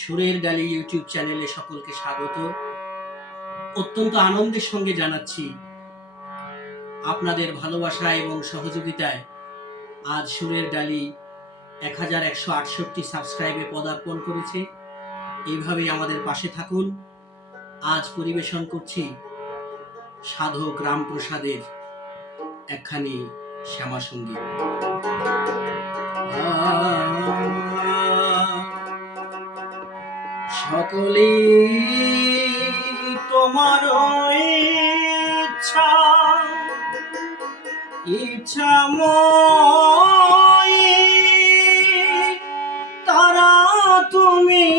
সুরের ডালি ইউটিউব চ্যানেলে সকলকে স্বাগত। অত্যন্ত আনন্দের সঙ্গে জানাচ্ছি আপনাদের ভালোবাসা এবং সহযোগিতায় আজ সুরের ডালি 1168 সাবস্ক্রাইবে পদার্পণ করেছে। এইভাবেই আমাদের পাশে থাকুন। আজ পরিবেশন করছি সাধক রামপ্রসাদের একখানি শ্যামা সঙ্গীত। সকলেই তোমার ইচ্ছাময়, তারা তুমি,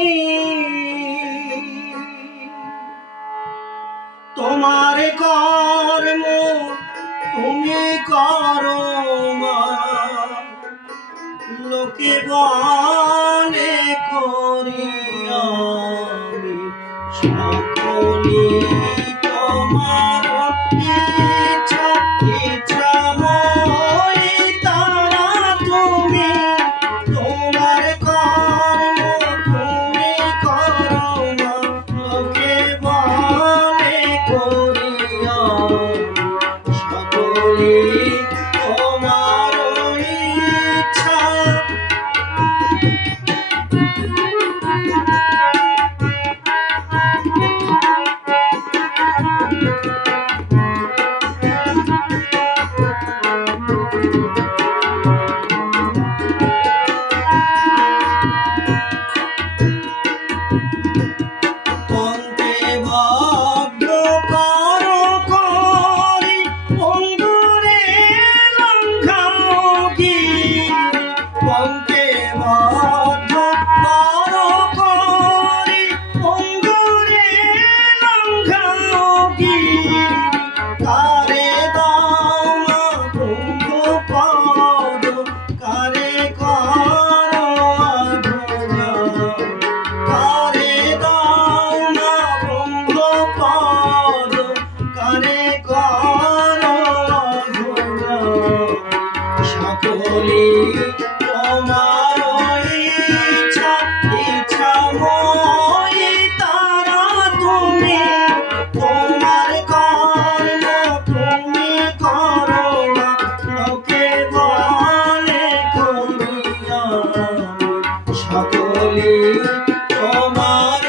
তোমার কর্ম তুমি করো মা, লোকে বলে করি আমি সকলে তোমার ইচ্ছাময়, তারা তুমি, তোমার কর্ম তুমি করো মা, লোকে বলে করি আমি সকলে তোমার ইচ্ছা। সকলে তোমার ইচ্ছাময়, তারা তুমি, তোমার কর্ম তুমি করো মা, লোকে বলে করি আমি সকলে তোমার